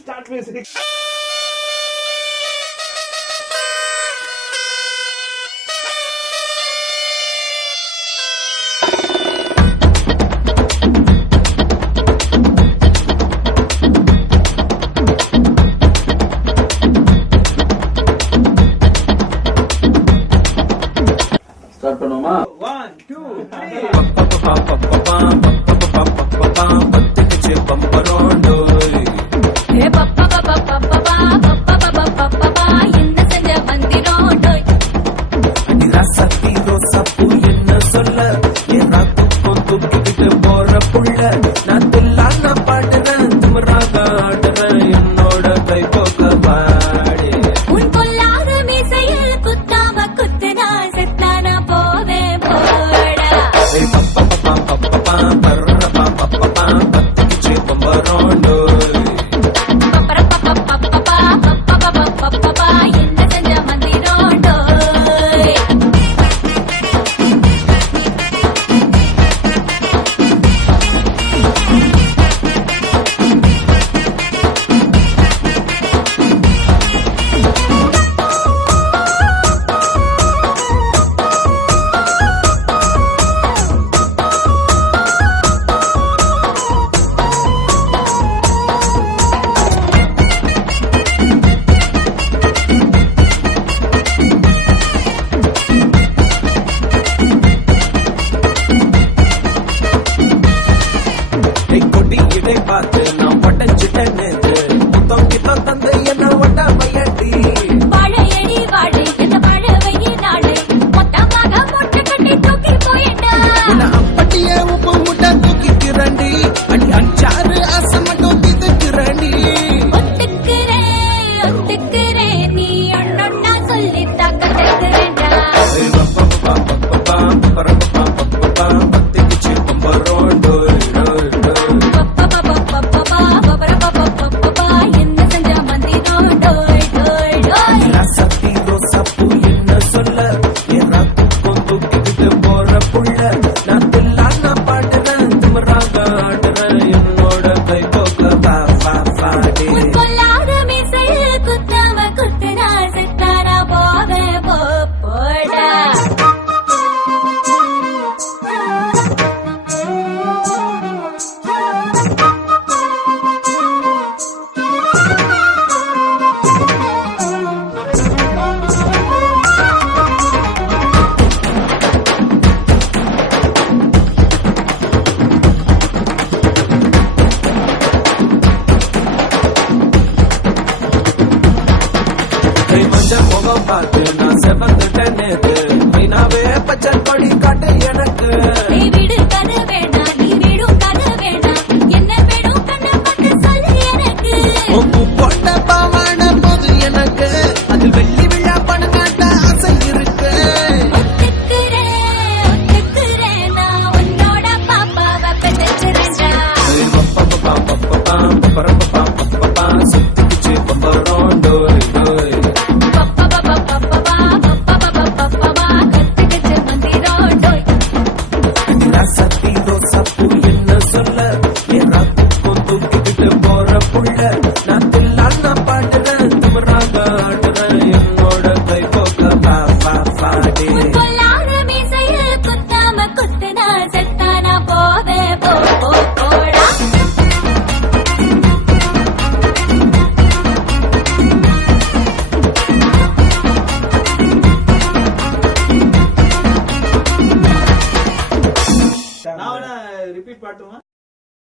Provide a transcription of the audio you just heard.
Start music. Start பண்ணுமா? 1 2 3 பத்திச்சு பம்பரோண்டோ ஏ பப்பா பப்பா பப்பா பப்பா பப்பா என்ன செஞ்ச வந்திரோண்டோ அடி ராசத்தி ரோசப்பு என்ன சொல்ல என் ராத்துக்கும் தூக்கிட்டு போற புள்ள நான் துல்லான பாடுறேன் திமிராக ஆடுறேன் என்னோட கை போக்க பாடு உன் கொல்லாத மீசையில் குத்தாம குத்துனா செத்தானா போவே போடா பத்திச்சு பம்பரோண்டோ பப்பா என்ன செஞ்ச வந்திரோண்டோ கொடி இடை பார்த்து நான் பட்டஞ்சிட்டேன் மொத்தம் கிட்ட தந்து என்ன ஒட்ட மையட்டி வாழையடி வாழை இந்த வாழவையே நாடு மொத்தமாக மொட்டை கட்டி தூக்கி போயிட்டா அப்பட்டியே உப்பு முட்டை தூக்கிக்கிறண்டி அடி அஞ்சாறு ஆசை மட்டும் திதுக்கிறண்டி ஒத்துக்கிறேன் நீ ஒன்னொன்னா சொல்லி தாக்கத்துக்கிறேன்டா பத்திச்சு பம்பரோண்டோ பப்பா என்ன செஞ்ச வந்திரோண்டோ சத்தி ரோசப்பு என்ன சொல்ல என் ராத்துக்கும் தூக்கிட்டு போற புள்ள நான் தில்லான பாடுறேன் திமிராக ஆடுறேன் என்னோட கை போக்க பாடு உன் கொல்லாத மீசையில் குத்தாம குத்துனா செத்தானா போவே போடா கை மஞ்ச முகம் பார்த்து நான் செவந்துட்டேன் நேத்து மைனாவே பச்சை கொடி காட்டு எனக்கு நீ விடு கதை வேண்டாம் நீ விடும் கதை வேண்டாம் என்ன வேணும் கண்ணை பார்த்து சொல்லு எனக்கு உப்பு போட்ட பாவான போது எனக்கு அது வெள்ளி விழா பணங்காட்ட ஆசை இருக்கு ஒத்துக்கிறேன் நான் உன்னோட பாப்பாவை பெற்றேன்டா சுத்திச்சு பம்பரோண்டோ பப்பா கத்துக்கிச்சு வந்திரோண்டோ சத்தி ரோசப்பு என்ன சொல்ல என் ராத்துக்கும் தூக்கிட்டு போற புள்ள நான் தில்லான பாடுறேன் திமிராக ஆடுறேன் என்னோட கை போக்க பாடு உன் கொல்லாத மீசையில் குத்தாம குத்துனா செத்தானா போவே போடா நான் ரிப்பீட் பாட்டுமா